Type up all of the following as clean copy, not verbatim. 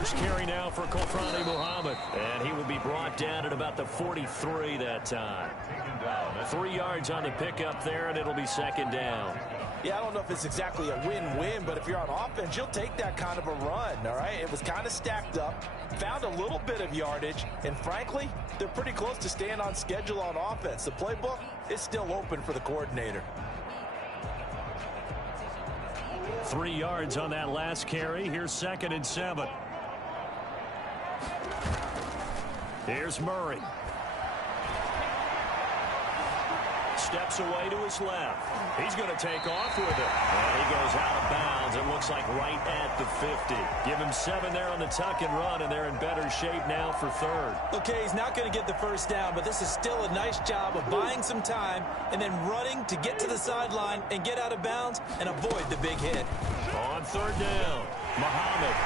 first carry now for Kofrani Muhammad. And he will be brought down at about the 43 that time. 3 yards on the pickup there, and it'll be second down. Yeah, I don't know if it's exactly a win-win, but if you're on offense, you'll take that kind of a run, all right? It was kind of stacked up, found a little bit of yardage, and frankly, they're pretty close to staying on schedule on offense. The playbook is still open for the coordinator. 3 yards on that last carry. Here's 2nd and 7. Here's Murray. Steps away to his left. He's going to take off with it. And he goes out of bounds. It looks like right at the 50. Give him 7 there on the tuck and run, and they're in better shape now for third. Okay, he's not going to get the first down, but this is still a nice job of buying some time and then running to get to the sideline and get out of bounds and avoid the big hit. On third down, Muhammad.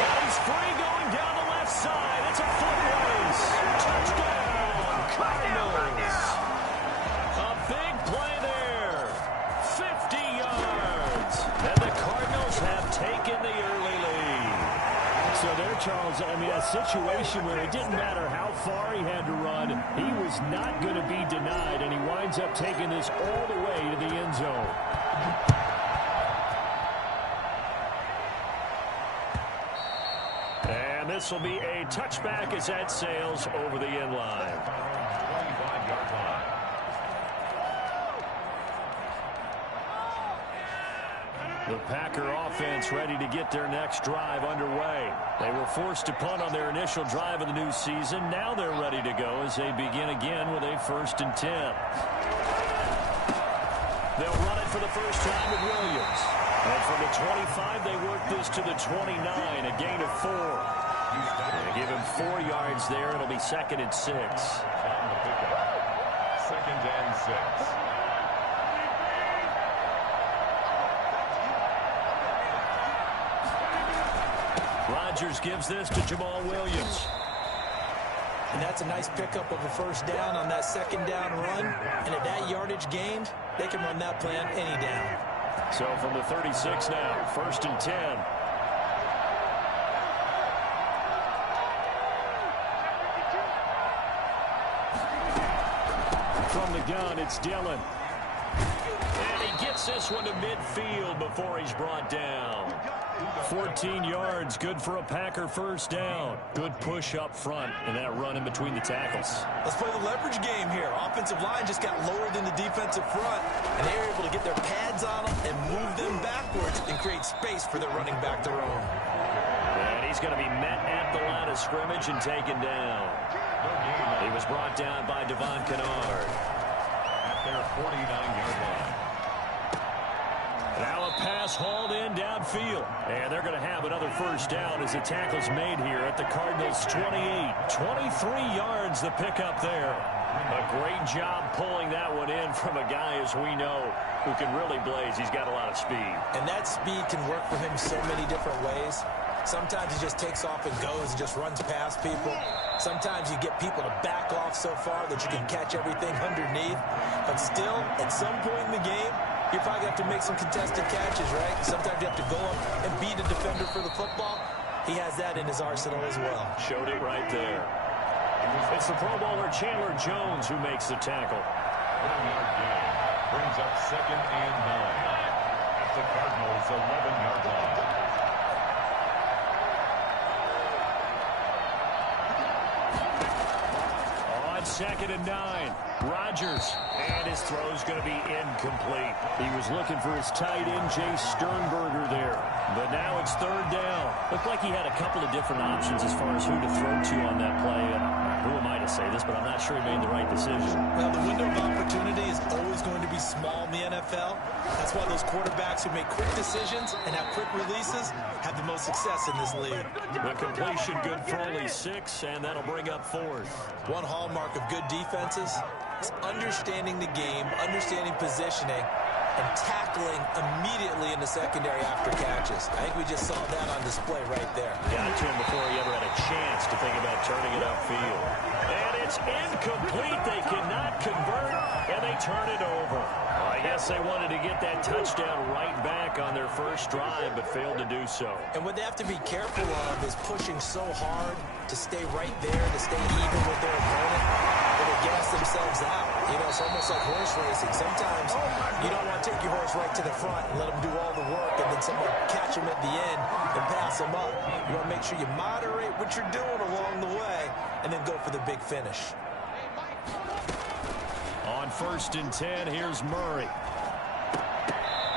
And he's free going down the left side. It's a foot race. Touchdown. Cardinals. A big play there. 50 yards. And the Cardinals have taken the early lead. So there, Charles, I mean, a situation where it didn't matter how far he had to run, he was not going to be denied, and he winds up taking this all the way to the end zone. And this will be a touchback as that sails over the end line. 25-yard line. The Packer offense ready to get their next drive underway. They were forced to punt on their initial drive of the new season. Now they're ready to go as they begin again with a 1st and 10. They'll run it for the first time with Williams. And from the 25, they work this to the 29, a gain of 4. They give him 4 yards there. It'll be 2nd and 6. 2nd and 6. Rodgers gives this to Jamal Williams. And that's a nice pickup of a first down on that 2nd down run. And at that yardage gained, they can run that plan any down. So from the 36 now, 1st and 10. From the gun, it's Dillon. And he gets this one to midfield before he's brought down. 14 yards, good for a Packer first down. Good push up front and that run in between the tackles. Let's play the leverage game here. Offensive line just got lower than the defensive front, and they were able to get their pads on them and move them backwards and create space for their running back to roam. And he's going to be met at the line of scrimmage and taken down. He was brought down by Devon Kennard at their 49-yard line. Now a pass hauled in downfield. And they're going to have another first down as the tackle's made here at the Cardinals' 28. 23 yards the pickup there. A great job pulling that one in from a guy, as we know, who can really blaze. He's got a lot of speed. And that speed can work for him so many different ways. Sometimes he just takes off and goes and just runs past people. Sometimes you get people to back off so far that you can catch everything underneath. But still, at some point in the game, you probably have to make some contested catches, right? Sometimes you have to go up and beat a defender for the football. He has that in his arsenal as well. Showed it right there. It's the Pro Bowler Chandler Jones who makes the tackle. 1-yard gain brings up 2nd and 9 at the Cardinals' 11-yard line. On 2nd and 9, Rodgers, and his throw's going to be incomplete. He was looking for his tight end, Jay Sternberger there, but now it's 3rd down. Looked like he had a couple of different options as far as who to throw to on that play. Who am I to say this, but I'm not sure he made the right decision. Well, the window of opportunity is always going to be small in the NFL. That's why those quarterbacks who make quick decisions and have quick releases have the most success in this league. The completion good for only 6, and that'll bring up 4th. One hallmark of good defenses is understanding the game, understanding positioning, and tackling immediately in the secondary after catches. I think we just saw that on display right there. Got to him before he ever had a chance to think about turning it upfield. And it's incomplete. They cannot convert, and they turn it over. Well, I guess they wanted to get that touchdown right back on their first drive, but failed to do so. And what they have to be careful of is pushing so hard to stay right there, to stay even with their opponent, that they gas themselves out. You know, it's almost like horse racing. Sometimes you don't want to take your horse right to the front and let them do all the work, and then someone catch them at the end and pass them up. You want to make sure you moderate what you're doing along the way and then go for the big finish. On 1st and 10, here's Murray.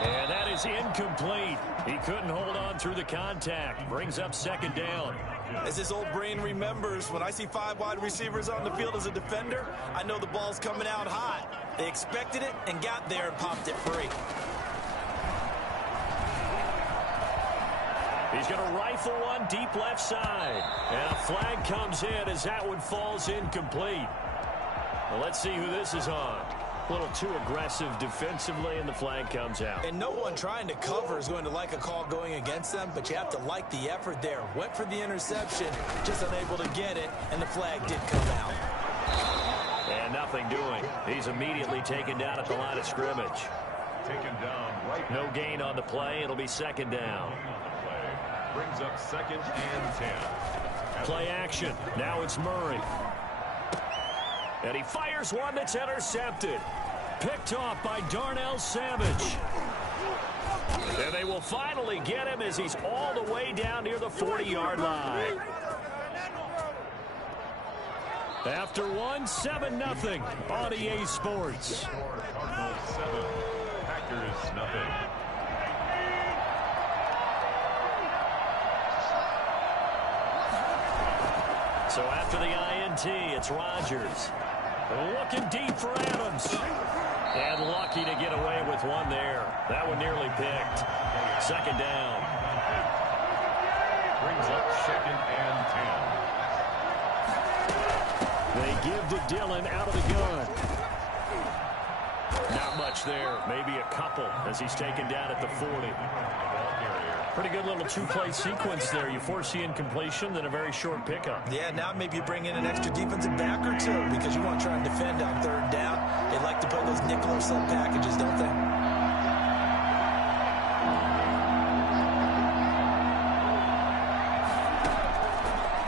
And that is incomplete. He couldn't hold on through the contact. Brings up 2nd down. As his old brain remembers, when I see 5 wide receivers on the field as a defender, I know the ball's coming out hot. They expected it and got there and popped it free. He's going to rifle one deep left side. And a flag comes in as that one falls incomplete. Well, let's see who this is on. A little too aggressive defensively, and the flag comes out. And no one trying to cover is going to like a call going against them, but you have to like the effort there. Went for the interception, just unable to get it, and the flag did come out. And nothing doing. He's immediately taken down at the line of scrimmage. Taken down right. No gain on the play. It'll be 2nd down. Brings up 2nd and 10. Play action. Now it's Murray. And he fires one that's intercepted. Picked off by Darnell Savage. And they will finally get him as he's all the way down near the 40-yard line. After one, 7-0 on EA Sports. Cardinals 7, Packers nothing. So after the INT, it's Rodgers. Looking deep for Adams. And lucky to get away with one there. That one nearly picked. 2nd down. Brings up 2nd and 10. They give to Dillon out of the gun. Not much there. Maybe a couple as he's taken down at the 40. Pretty good little 2-play sequence there. You force the incompletion, then a very short pickup. Yeah, now maybe you bring in an extra defensive back or two because you want to try and defend on 3rd down. They like to play those nickel or sub packages, don't they?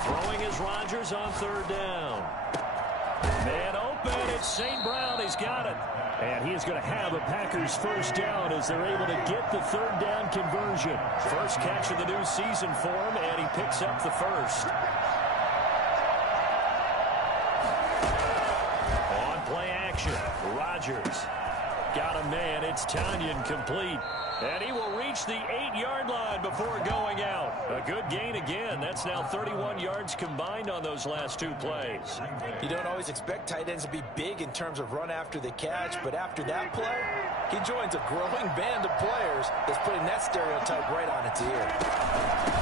Throwing is Rodgers on 3rd down. Man open, it's St. Brown. He's got it. And he is going to have a Packers 1st down as they're able to get the 3rd down conversion. First catch of the new season for him, and he picks up the 1st. On play action, Rodgers. Got a man, it's Tanyan complete. And he will reach the 8-yard line before going out. A good gain again. That's now 31 yards combined on those last 2 plays. You don't always expect tight ends to be big in terms of run after the catch, but after that play, he joins a growing band of players that's putting that stereotype right on its ear.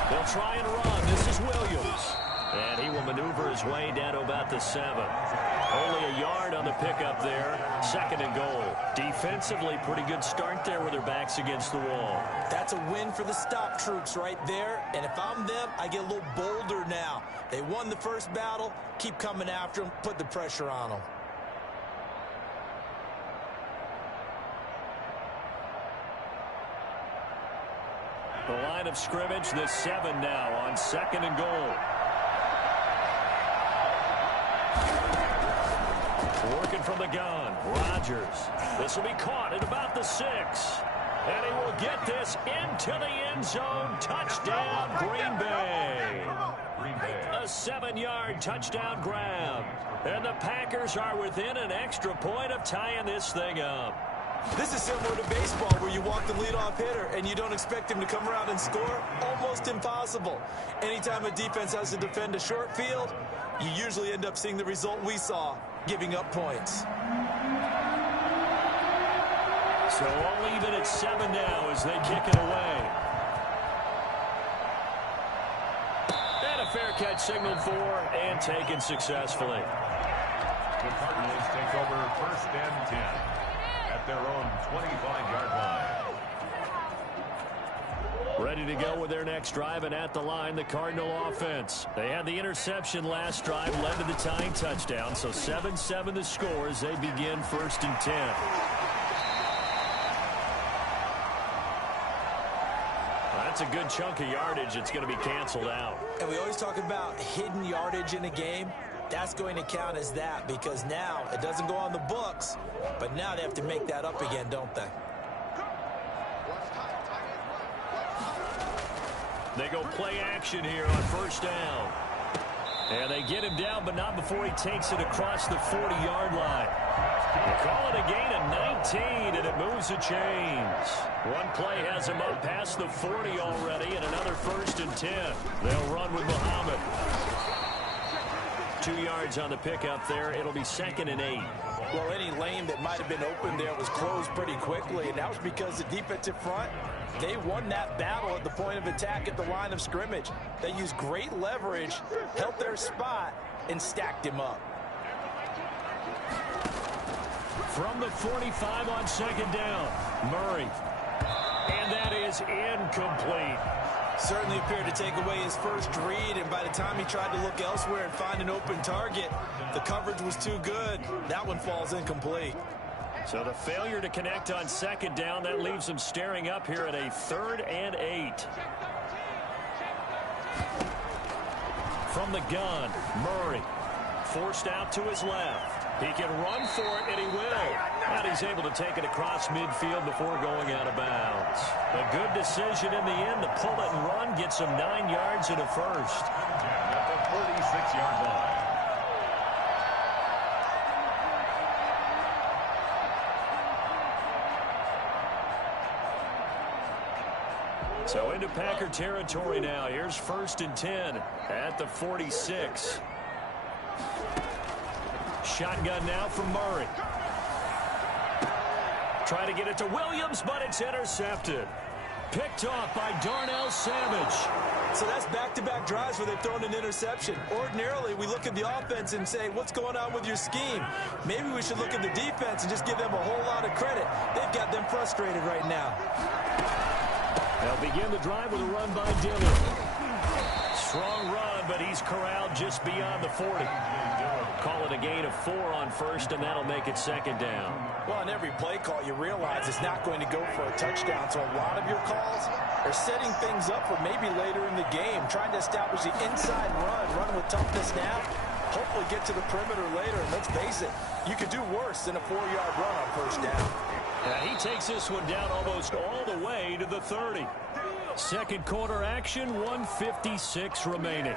They'll try and run. This is Williams. And he will maneuver his way down to about the 7. Only a yard on the pickup there. 2nd and goal. Defensively, pretty good start there with their backs against the wall. That's a win for the stop troops right there. And if I'm them, I get a little bolder now. They won the first battle. Keep coming after them. Put the pressure on them. The line of scrimmage, the 7 now on 2nd and goal. Working from the gun, Rodgers. This will be caught at about the 6. And he will get this into the end zone. Touchdown, Green Bay. A 7-yard touchdown grab. And the Packers are within an extra point of tying this thing up. This is similar to baseball where you walk the leadoff hitter and you don't expect him to come around and score. Almost impossible. Anytime a defense has to defend a short field, you usually end up seeing the result we saw, giving up points. So all even at 7 now as they kick it away. And a fair catch signaled for and taken successfully. The Cardinals take over 1st and 10. at their own 25-yard line. Ready to go with their next drive, and at the line, the Cardinal offense. They had the interception last drive, led to the tying touchdown, so 7-7 the score as they begin 1st and 10. That's a good chunk of yardage. It's going to be canceled out. And we always talk about hidden yardage in a game. That's going to count as that because now it doesn't go on the books, but now they have to make that up again, don't they? They go play action here on 1st down. And they get him down, but not before he takes it across the 40-yard line. They call it a gain of 19, and it moves the chains. One play has him up past the 40 already, and another 1st and 10. They'll run with Muhammad. 2 yards on the pickup there. It'll be 2nd and 8. Well, any lane that might have been open there was closed pretty quickly, and that was because the defensive front, they won that battle at the point of attack at the line of scrimmage. They used great leverage, held their spot, and stacked him up. From the 45 on 2nd down, Murray. And that is incomplete. Certainly appeared to take away his first read, and by the time he tried to look elsewhere and find an open target, the coverage was too good. That one falls incomplete. So the failure to connect on 2nd down, that leaves them staring up here at a 3rd and 8. From the gun, Murray. Forced out to his left. He can run for it, and he will. And he's able to take it across midfield before going out of bounds. A good decision in the end to pull it and run, gets him 9 yards and a first. At the 36-yard line. So into Packer territory now. Here's 1st and 10 at the 46. Shotgun now from Murray. Try to get it to Williams, but it's intercepted. Picked off by Darnell Savage. So that's back-to-back drives where they've thrown an interception. Ordinarily, we look at the offense and say, what's going on with your scheme? Maybe we should look at the defense and just give them a whole lot of credit. They've got them frustrated right now. They'll begin the drive with a run by Dillon. Strong run, but he's corralled just beyond the 40. Call it a gain of 4 on 1st, and that'll make it 2nd down. Well, on every play call, you realize it's not going to go for a touchdown. So a lot of your calls are setting things up for maybe later in the game, trying to establish the inside run with toughness now, hopefully get to the perimeter later. And let's face it, you could do worse than a 4-yard run on 1st down. He takes this one down almost all the way to the 30. Second quarter action, 1:56 remaining.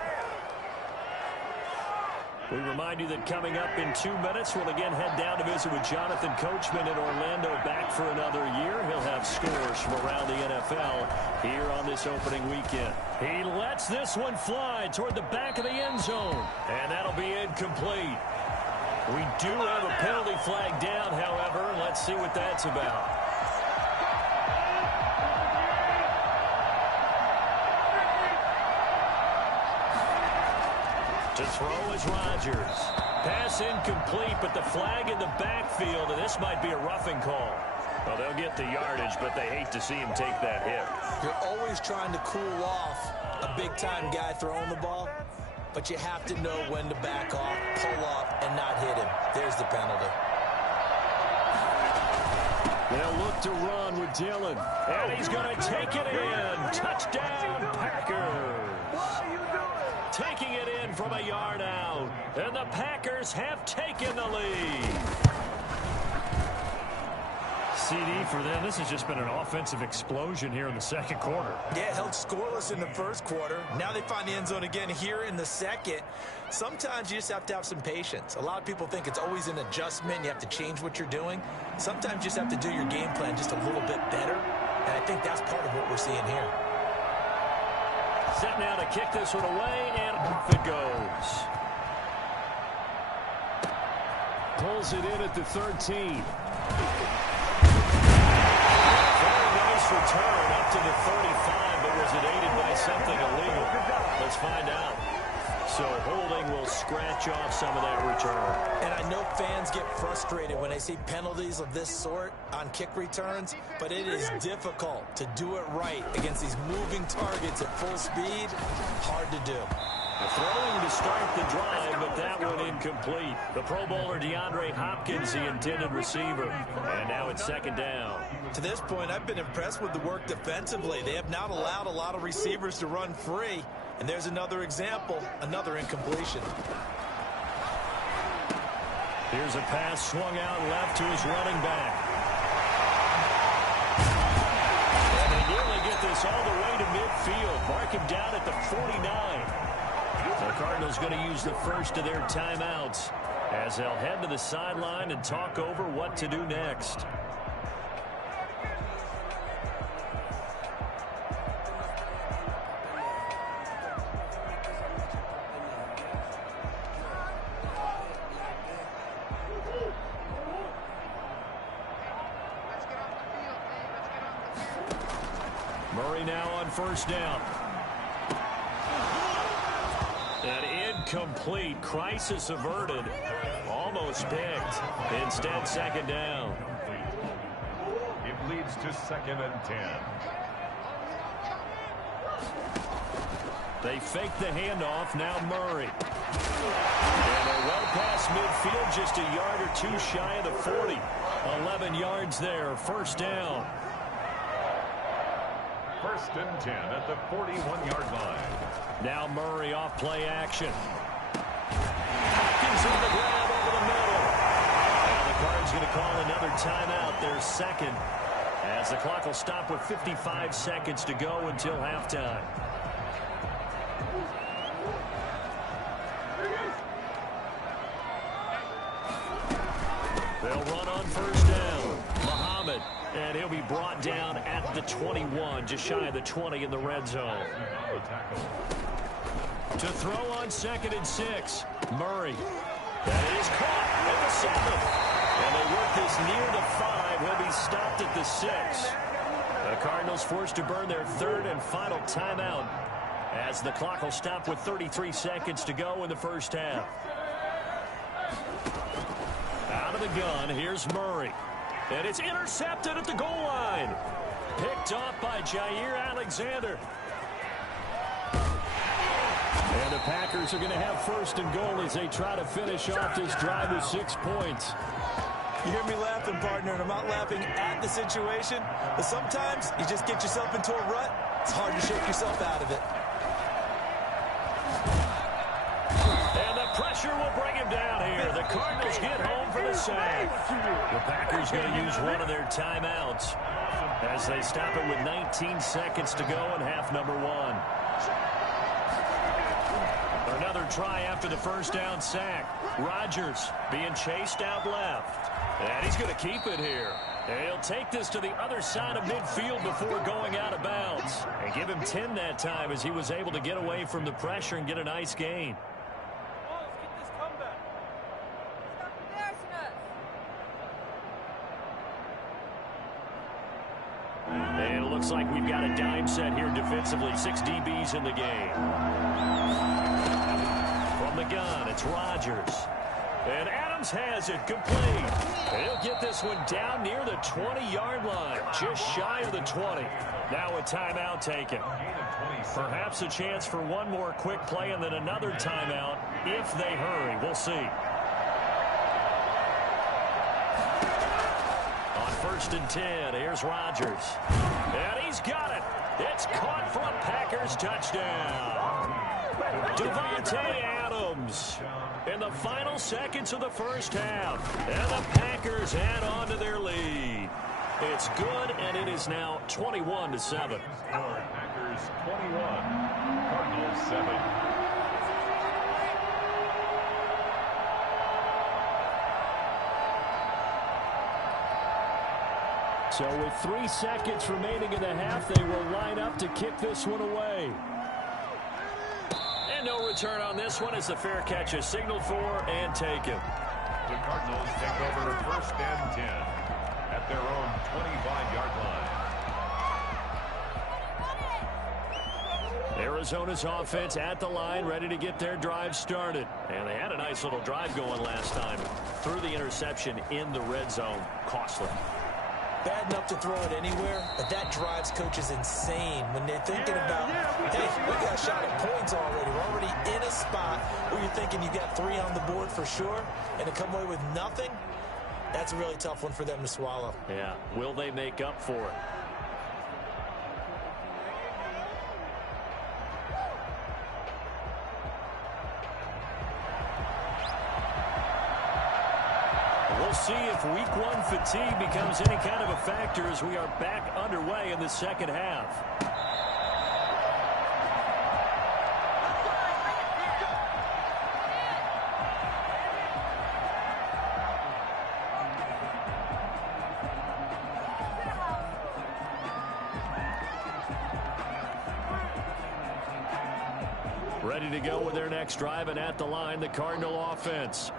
We remind you that coming up in 2 minutes, we'll again head down to visit with Jonathan Coachman in Orlando, back for another year. He'll have scores from around the NFL here on this opening weekend. He lets this one fly toward the back of the end zone, and that'll be incomplete. We do have a penalty flag down, however. Let's see what that's about. To throw is Rodgers. Pass incomplete, but the flag in the backfield, and this might be a roughing call. Well, they'll get the yardage, but they hate to see him take that hit. You're always trying to cool off a big-time guy throwing the ball, but you have to know when to back off, pull up, and not hit him. There's the penalty. They'll look to run with Dillon, and he's going to take it in. Touchdown, Packers. Taking it in from a yard out, and the Packers have taken the lead. CD for them. This has just been an offensive explosion here in the second quarter. Yeah, held scoreless in the first quarter. Now they find the end zone again here in the second. Sometimes you just have to have some patience. A lot of people think it's always an adjustment. You have to change what you're doing. Sometimes you just have to do your game plan just a little bit better, and I think that's part of what we're seeing here. Set now to kick this one away, and off it goes. Pulls it in at the 13. Very nice return up to the 35, but was it aided by something illegal? Let's find out. So holding will scratch off some of that return. And I know fans get frustrated when they see penalties of this sort on kick returns, but it is difficult to do it right against these moving targets at full speed. Hard to do. Throwing to start the drive, but that one incomplete. The Pro Bowler DeAndre Hopkins, the intended receiver. And now it's second down. To this point, I've been impressed with the work defensively. They have not allowed a lot of receivers to run free. And there's another example, another incompletion. Here's a pass swung out left to his running back. And they nearly get this all the way to midfield. Mark him down at the 49. The Cardinals going to use the first of their timeouts as they'll head to the sideline and talk over what to do next. Murray now on first down. An incomplete. Crisis averted. Almost picked. Instead, second down. It leads to 2nd and 10. They fake the handoff. Now Murray. And they're well past midfield, just a yard or two shy of the 40. 11 yards there. First down. 1st and 10 at the 41-yard line. Now Murray off play action. Hopkins on the grab over the middle. Now the Cards going to call another timeout, their second, as the clock will stop with 55 seconds to go until halftime. They'll run on first down. Muhammad, and he'll be brought down at the 21, just shy of the 20 in the red zone. To throw on 2nd and 6, Murray. That is caught at the 7. And they work this near the 5. Will be stopped at the 6. The Cardinals forced to burn their third and final timeout as the clock will stop with 33 seconds to go in the first half. Out of the gun, here's Murray. And it's intercepted at the goal line. Picked off by Jair Alexander. And the Packers are going to have first and goal as they try to finish off this drive with 6 points. You hear me laughing, partner, and I'm not laughing at the situation, but sometimes you just get yourself into a rut. It's hard to shake yourself out of it. And the pressure will bring him down here. The Cardinals get home for the sack. The Packers going to use one of their timeouts as they stop it with 19 seconds to go in half number 1. Another try after the first down sack. Rodgers being chased out left. And he's going to keep it here. And he'll take this to the other side of midfield before going out of bounds. And give him 10 that time as he was able to get away from the pressure and get a nice gain. And it looks like we've got a dime set here defensively. 6 DBs in the game. From the gun, it's Rodgers. And Adams has it complete. He'll get this one down near the 20-yard line, just shy of the 20. Now a timeout taken. Perhaps a chance for one more quick play and then another timeout if they hurry. We'll see. On 1st and 10, here's Rodgers. And he's got it. It's caught for a Packers touchdown. Devontae Adams in the final seconds of the first half. And the Packers add on to their lead. It's good, and it is now 21-7. Packers 21, Cardinals 7. So with 3 seconds remaining in the half, they will line up to kick this one away. And no return on this one as the fair catch is signaled for and taken. The Cardinals take over 1st and 10 at their own 25-yard line. Arizona's offense at the line, ready to get their drive started. And they had a nice little drive going last time. Threw the interception in the red zone. Costly. Bad enough to throw it anywhere, but that drives coaches insane when they're thinking about, hey, we got a shot at points already. We're already in a spot where you're thinking you got 3 on the board for sure, and to come away with nothing, that's a really tough one for them to swallow. Yeah, will they make up for it? We'll see if week 1 fatigue becomes any kind of a factor as we are back underway in the second half. Ready to go with their next drive, and at the line, the Cardinal offense.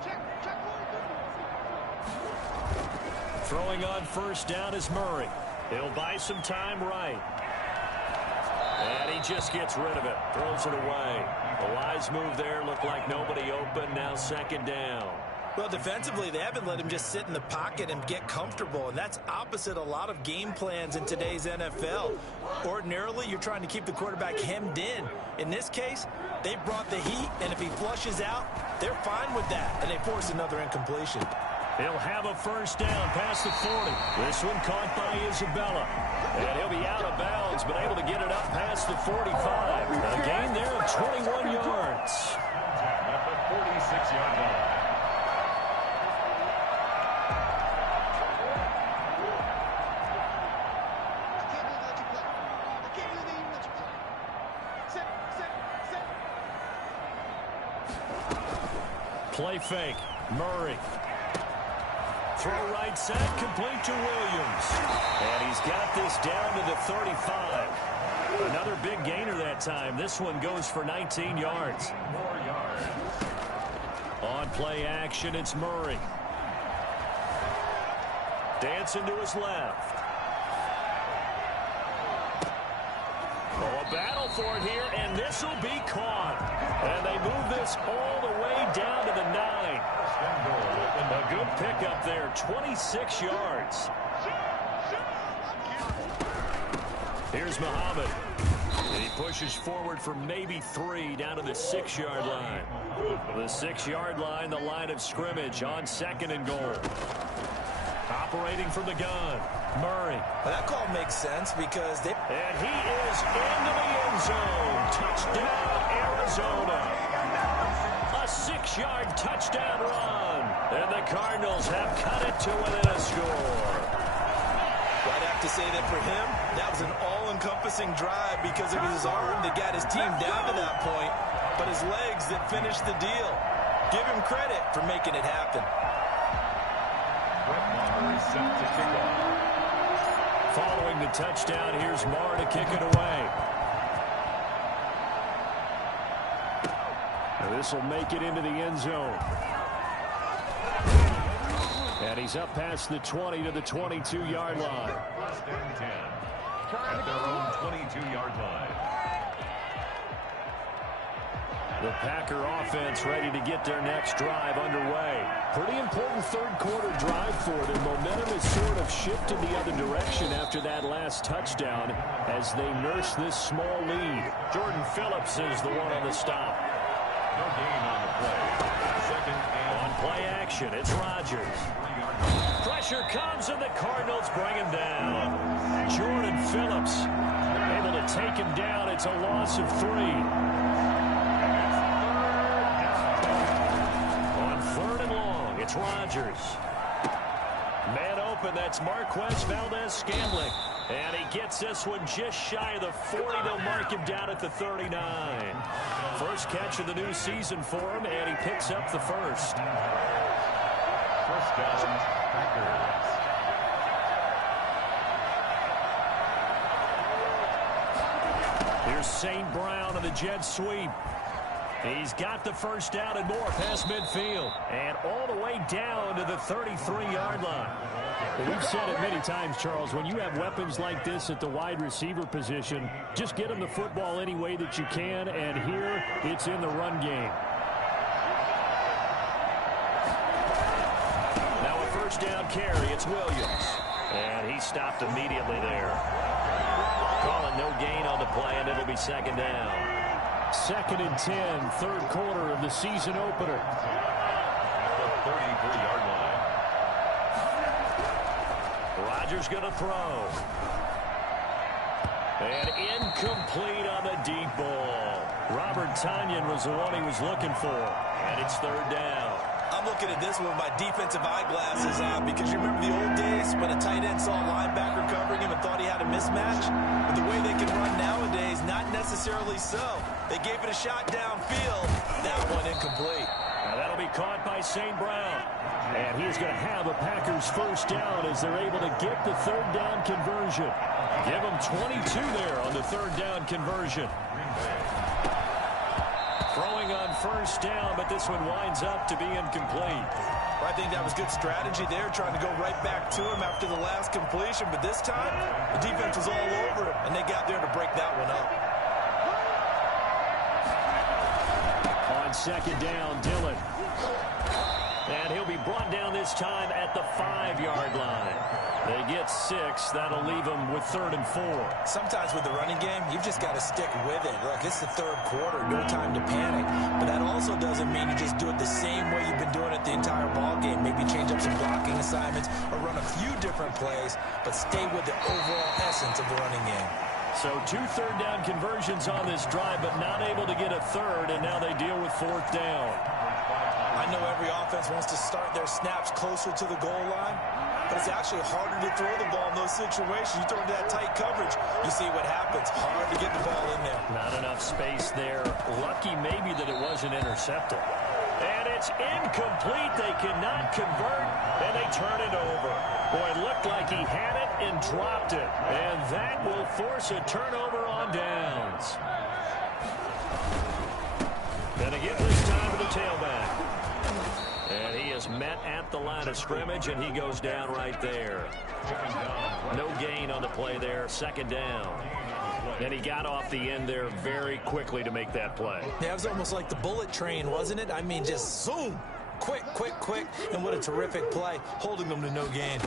Throwing on first down is Murray. He'll buy some time right. And he just gets rid of it. Throws it away. A wise move there. Looked like nobody open. Now second down. Well, defensively, they haven't let him just sit in the pocket and get comfortable, and that's opposite a lot of game plans in today's NFL. Ordinarily, you're trying to keep the quarterback hemmed in. In this case, they brought the heat, and if he flushes out, they're fine with that, and they force another incompletion. He'll have a first down past the 40. This one caught by Isabella. And he'll be out of bounds, but able to get it up past the 45. A gain there of 21 yards. At the 46-yard line. Play fake. Murray. Throw right side, complete to Williams. And he's got this down to the 35. Another big gainer that time. This one goes for 19 yards. 4 yards. On play action, it's Murray. Dancing to his left. Oh, a battle for it here, and this will be caught. And they move this all the way down to the 9. A good pickup there, 26 yards. Here's Muhammad. And he pushes forward for maybe 3 down to the 6-yard line. The 6-yard line, the line of scrimmage on second and goal. Operating from the gun, Murray. Well, that call makes sense because they... And he is into the end zone. Touchdown, Arizona. A 6-yard touchdown run. And the Cardinals have cut it to within a score. I'd have to say that for him, that was an all-encompassing drive because it was his arm that got his team down to that point, but his legs that finished the deal. Give him credit for making it happen. Set to kick off. Following the touchdown, here's Marr to kick it away. This will make it into the end zone. And he's up past the 20 to the 22-yard line. First and 10 at their own 22-yard line. The Packer offense ready to get their next drive underway. Pretty important third-quarter drive for them. Momentum has sort of shifted the other direction after that last touchdown as they nurse this small lead. Jordan Phillips is the one on the stop. No gain on the play. Second and On play action, it's Rodgers. Pressure comes and the Cardinals bring him down. Jordan Phillips able to take him down. It's a loss of 3. It's Rodgers. Man open, that's Marquez Valdez-Scantling. And he gets this one just shy of the 40. They'll mark him down at the 39. First catch of the new season for him, and he picks up the first. first down, Packers. Here's St. Brown on the jet sweep. He's got the first down and more past midfield. And all the way down to the 33-yard line. Well, we've said it many times, Charles, when you have weapons like this at the wide receiver position, just get them the football any way that you can, and here it's in the run game. Now a first down carry, it's Williams. And he stopped immediately there. Calling no gain on the play, and it'll be second down. 2nd and 10, third quarter of the season opener. At the 33-yard line. Rodgers going to throw. And incomplete on the deep ball. Robert Tonyan was the one he was looking for. And it's third down. I'm looking at this with my defensive eyeglasses on because you remember the old days when a tight end saw a linebacker covering him and thought he had a mismatch? But the way they can run nowadays, not necessarily so. They gave it a shot downfield. That one incomplete. Now that'll be caught by St. Brown. And he's going to have a Packers first down as they're able to get the third down conversion. Give them 22 there on the third down conversion. Throwing on first down, but this one winds up to be incomplete. I think that was good strategy there, trying to go right back to him after the last completion. But this time, the defense was all over him, and they got there to break that one up. On second down, Dillon. And he'll be brought down this time at the 5-yard line. They get 6. That'll leave them with 3rd and 4. Sometimes with the running game, you've just got to stick with it. Look, it's the third quarter, no time to panic. But that also doesn't mean you just do it the same way you've been doing it the entire ball game. Maybe change up some blocking assignments or run a few different plays, but stay with the overall essence of the running game. So 2 third down conversions on this drive, but not able to get a third, and now they deal with 4th down. I know every offense wants to start their snaps closer to the goal line, but it's actually harder to throw the ball in those situations. You throw into that tight coverage, you see what happens. Hard to get the ball in there. Not enough space there. Lucky maybe that it wasn't intercepted. And it's incomplete. They cannot convert, and they turn it over. Boy, it looked like he had it and dropped it. And that will force a turnover on downs. And again this time with the tailback. And he is met at the line of scrimmage, and he goes down right there. No gain on the play there. 2nd down. And he got off the end there very quickly to make that play. Yeah, it was almost like the bullet train, wasn't it? I mean, just zoom. Quick, quick, quick. And what a terrific play, holding them to no gain.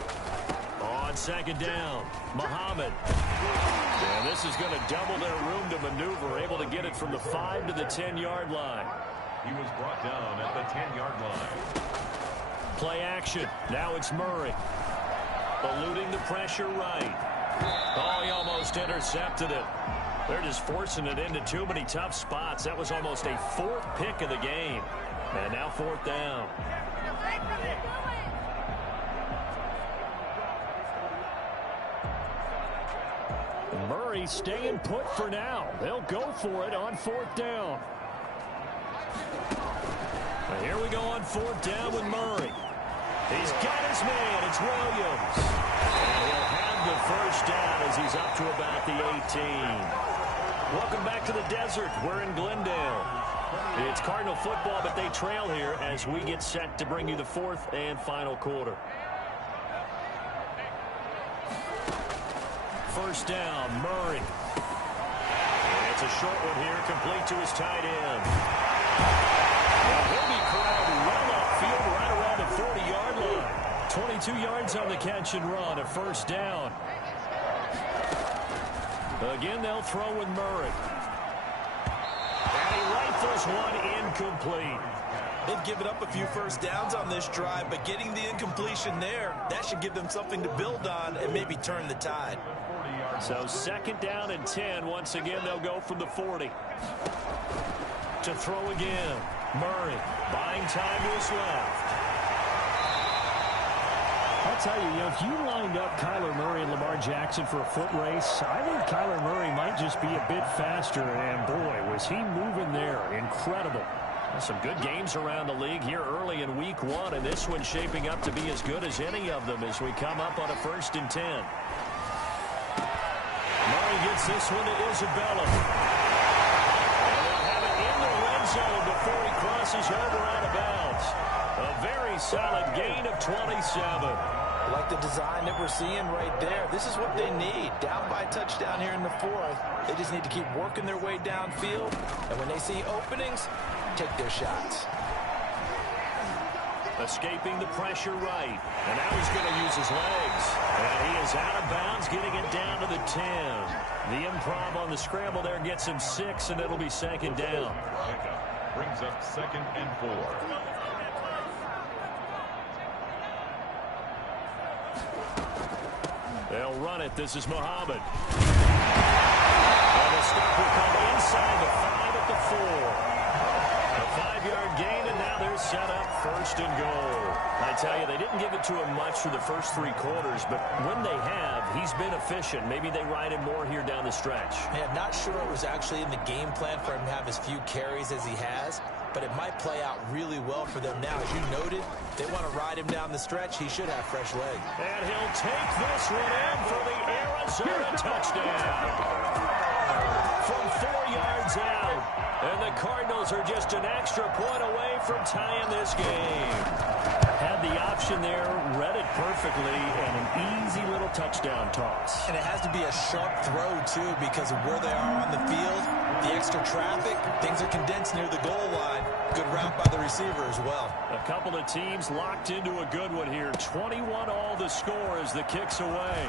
On 2nd down, Muhammad. And this is going to double their room to maneuver, able to get it from the 5 to the 10-yard line. He was brought down at the 10-yard line. Play action. Now it's Murray. Eluding the pressure right. Oh, he almost intercepted it. They're just forcing it into too many tough spots. That was almost a 4th pick of the game. And now 4th down. Murray staying put for now. They'll go for it on 4th down. And here we go on 4th down with Murray. He's got his man. It's Williams. And he'll have the first down as he's up to about the 18. Welcome back to the desert. We're in Glendale. It's Cardinal football, but they trail here as we get set to bring you the 4th and final quarter. First down, Murray. And it's a short one here, complete to his tight end. And he'll be corralled well upfield right around the 40-yard line. 22 yards on the catch and run, a first down. Again, they'll throw with Murray. And he rifles one incomplete. They've given up a few first downs on this drive, but getting the incompletion there, that should give them something to build on and maybe turn the tide. So 2nd down and 10. Once again, they'll go from the 40. To throw again. Murray buying time to his left. I'll tell you, if you lined up Kyler Murray and Lamar Jackson for a foot race, I think Kyler Murray might just be a bit faster. And boy, was he moving there. Incredible. Some good games around the league here early in week 1, and this one's shaping up to be as good as any of them as we come up on a 1st and 10. Murray gets this one to Isabella. And they'll have it in the red zone before he crosses over out of bounds. A very solid gain of 27. Like the design that we're seeing right there. This is what they need. Down by a touchdown here in the fourth. They just need to keep working their way downfield. And when they see openings, take their shots. Escaping the pressure right. And now he's going to use his legs. And he is out of bounds, getting it down to the 10. The improv on the scramble there gets him 6, and it'll be second down. Brings up 2nd and 4. They'll run it. This is Muhammad. And the stop will come inside the 5 at the 4. A 5-yard gain, and now they're set up 1st and goal. I tell you, they didn't give it to him much for the first 3 quarters, but when they have, he's been efficient. Maybe they ride him more here down the stretch. Man, not sure it was actually in the game plan for him to have as few carries as he has, but it might play out really well for them now. As you noted, they want to ride him down the stretch. He should have fresh legs. And he'll take this one in for the Arizona touchdown. From 4 yards out. And the Cardinals are just an extra point away from tying this game. Had the option there, read it perfectly, and an easy little touchdown toss. And it has to be a sharp throw, too, because of where they are on the field, the extra traffic, things are condensed near the goal line. Good route by the receiver as well. A couple of teams locked into a good one here. 21 all the score as the kick's away.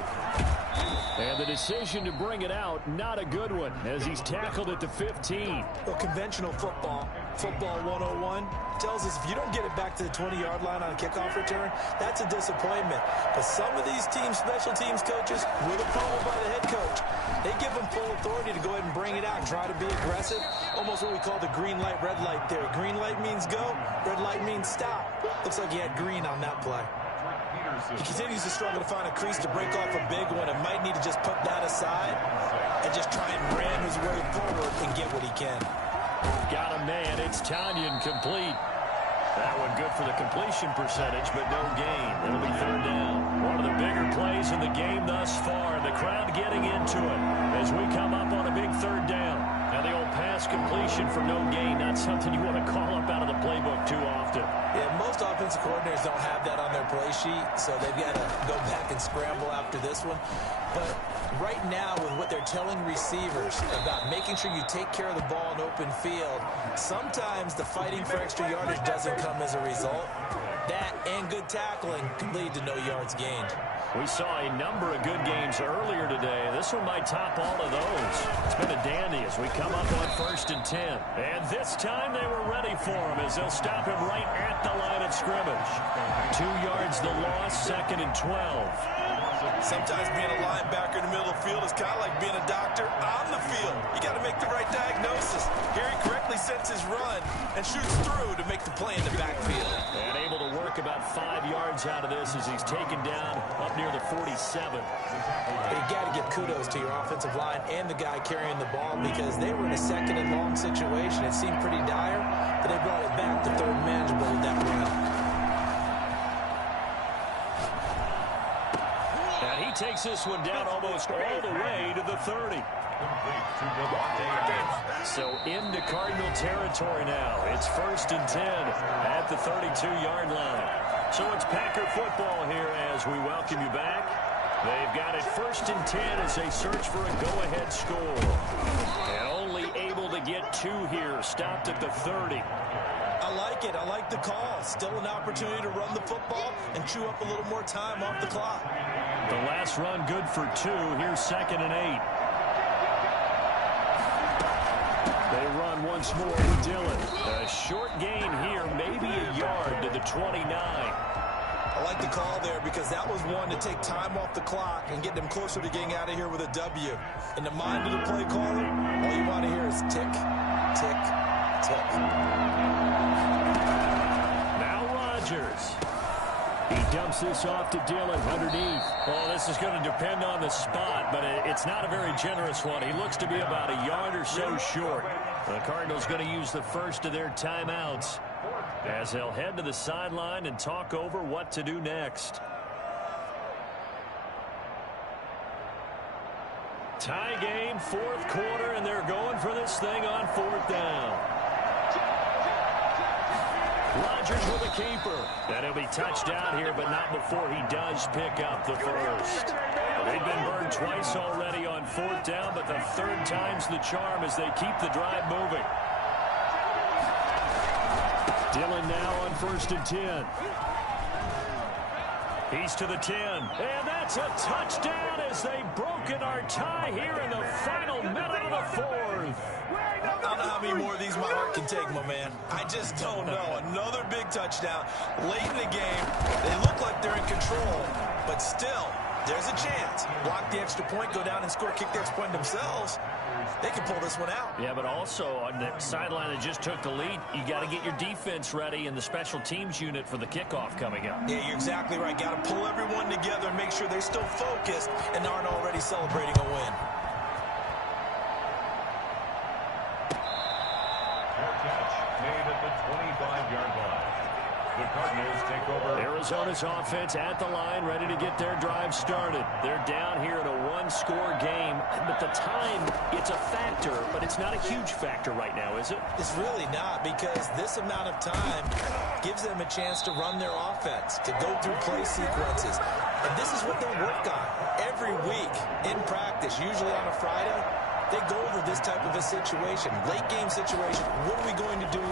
And the decision to bring it out, not a good one, as he's tackled at the 15. Well, conventional football 101, tells us if you don't get it back to the 20-yard line on a kickoff return, that's a disappointment. But some of these teams, special teams coaches, with approval by the head coach, they give them full authority to go ahead and bring it out and try to be aggressive, almost what we call the green light, red light theory. Green light means go, red light means stop. Looks like he had green on that play. He continues to struggle to find a crease to break off a big one and might need to just put that aside and just try and ram his way forward and get what he can. Got a man. It's Tanyan complete. That one good for the completion percentage, but no gain. It'll be 3rd down. One of the bigger plays in the game thus far. The crowd getting into it as we come up on a big 3rd down. Now the old pass completion for no gain, not something you want to call up out of the playbook too often. Yeah, most offensive coordinators don't have that on their play sheet, so they've got to go back and scramble after this one. But right now, with what they're telling receivers about making sure you take care of the ball in open field, sometimes the fighting for extra yardage doesn't come as a result. That and good tackling can lead to no yards gained. We saw a number of good games earlier today. This one might top all of those. It's been a dandy as we come up on 1st and 10. And this time they were ready for him as they'll stop him right at the line of scrimmage. 2 yards the loss, 2nd and 12. Sometimes being a linebacker in the middle of the field is kind of like being a doctor on the field. You got to make the right diagnosis. Here he correctly sets his run and shoots through to make the play in the backfield. And able to work about 5 yards out of this as he's taken down up near the 47. You got to give kudos to your offensive line and the guy carrying the ball because they were in a 2nd and long situation. It seemed pretty dire, but they brought it back to 3rd manageable with that run. And he takes this one down almost all the way to the 30. So into Cardinal territory now. It's 1st and 10 at the 32-yard line. So it's Packer football here as we welcome you back. They've got it 1st and 10 as they search for a go-ahead score. And only able to get 2 here, stopped at the 30. I like it. I like the call. Still an opportunity to run the football and chew up a little more time off the clock. The last run good for 2. Here's 2nd and 8. They run once more with Dillon. A short gain here, maybe a yard to the 29. I like the call there because that was one to take time off the clock and get them closer to getting out of here with a W. In the mind of the play caller, all you want to hear is tick, tick, tick. Now Rodgers. He dumps this off to Dillon underneath. Well, this is going to depend on the spot, but it's not a very generous one. He looks to be about a yard or so short. The Cardinals going to use the first of their timeouts as they'll head to the sideline and talk over what to do next. Tie game, 4th quarter, and they're going for this thing on 4th down. Rodgers with a keeper. And he'll be touched down here, but not before he does pick up the first. They've been burned twice already on 4th down, but the 3rd time's the charm as they keep the drive moving. Dillon now on 1st and 10. He's to the 10. And that's a touchdown as they've broken our tie here in the final minute of the 4th. I don't know how many more of these my heart can take, my man. I just don't know. Another big touchdown late in the game. They look like they're in control, but still, there's a chance. Block the extra point, go down and score, kick the extra point themselves. They can pull this one out. Yeah, but also on the sideline that just took the lead, you got to get your defense ready and the special teams unit for the kickoff coming up. Yeah, you're exactly right. Got to pull everyone together and make sure they're still focused and aren't already celebrating a win. Made at the 25-yard line. The Cardinals take over. Arizona's offense at the line, ready to get their drive started. They're down here in a one-score game, but the time, it's a factor, but it's not a huge factor right now, is it? It's really not, because this amount of time gives them a chance to run their offense, to go through play sequences. And this is what they work on every week in practice, usually on a Friday. They go over this type of a situation, late game situation. What are we going to do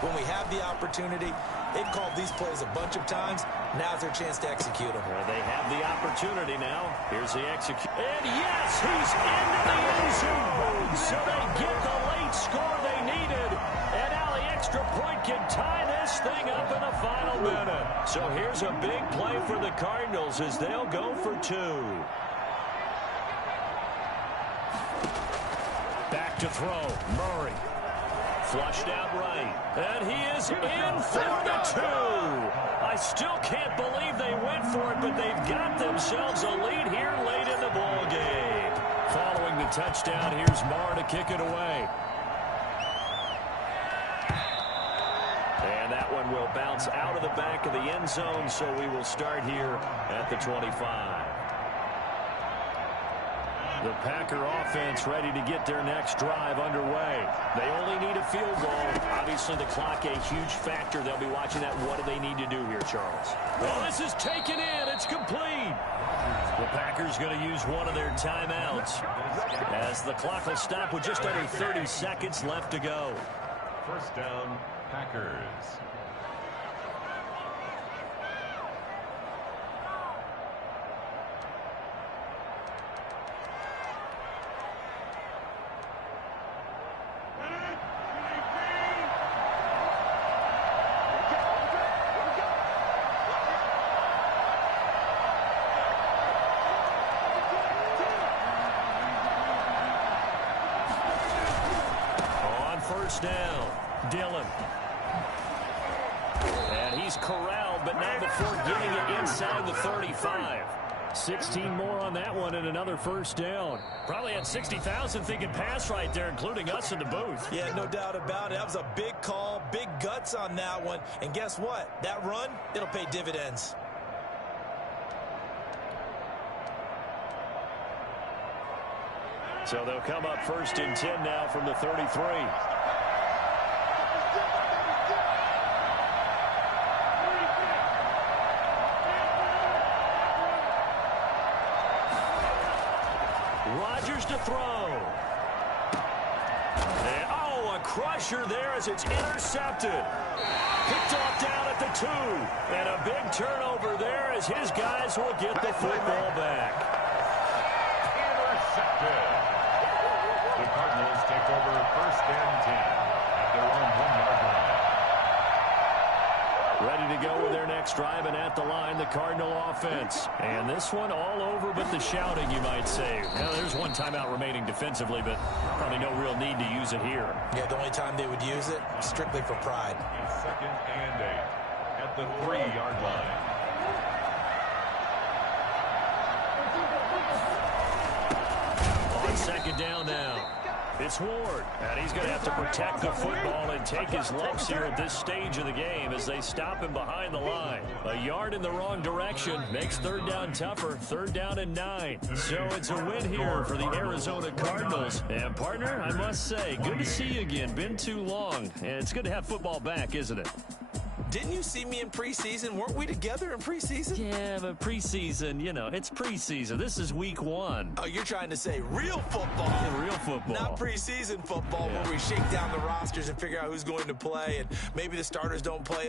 when we have the opportunity? They've called these plays a bunch of times. Now's their chance to execute them. Well, they have the opportunity now. Here's the execute. And yes, he's into the end zone. So they get the late score they needed. And now the extra point can tie this thing up in the final minute. So here's a big play for the Cardinals as they'll go for 2. Back to throw. Murray. Flushed out right. And he is in for the 2. I still can't believe they went for it, but they've got themselves a lead here late in the ball game. Following the touchdown, here's Marr to kick it away. And that one will bounce out of the back of the end zone, so we will start here at the 25. The Packer offense ready to get their next drive underway. They only need a field goal. Obviously, the clock a huge factor. They'll be watching that. What do they need to do here, Charles? Well, this is taken in. It's complete. The Packers going to use one of their timeouts as the clock will stop with just under 30 seconds left to go. First down, Packers. Down, Dillon. And he's corralled, but not before getting it inside the 35. 16 more on that one and another first down. Probably had 60,000 thinking pass right there, including us in the booth. Yeah, no doubt about it. That was a big call, big guts on that one. And guess what? That run, it'll pay dividends. So they'll come up 1st and 10 now from the 33. Rodgers to throw. And, oh, a crusher there as it's intercepted. Picked off down at the 2. And a big turnover there as his guys will get the football back. Intercepted. The Cardinals take over 1st and 10 at their own 1-yard line. Ready to go with their next drive, and at the line, the Cardinal offense. And this one all over but the shouting, you might say. Now, there's one timeout remaining defensively, but probably no real need to use it here. Yeah, the only time they would use it, strictly for pride. 2nd and 8 at the 3-yard line. On 2nd down now. It's Ward, and he's going to have to protect the football and take his lumps here at this stage of the game as they stop him behind the line. A yard in the wrong direction makes 3rd down tougher. 3rd down and 9. So it's a win here for the Arizona Cardinals. And, partner, I must say, good to see you again. Been too long, and it's good to have football back, isn't it? Didn't you see me in preseason? Weren't we together in preseason? Yeah, but preseason, you know, it's preseason. This is week 1. Oh, you're trying to say real football. Yeah, real football. Not preseason football where we shake down the rosters and figure out who's going to play, and maybe the starters don't play as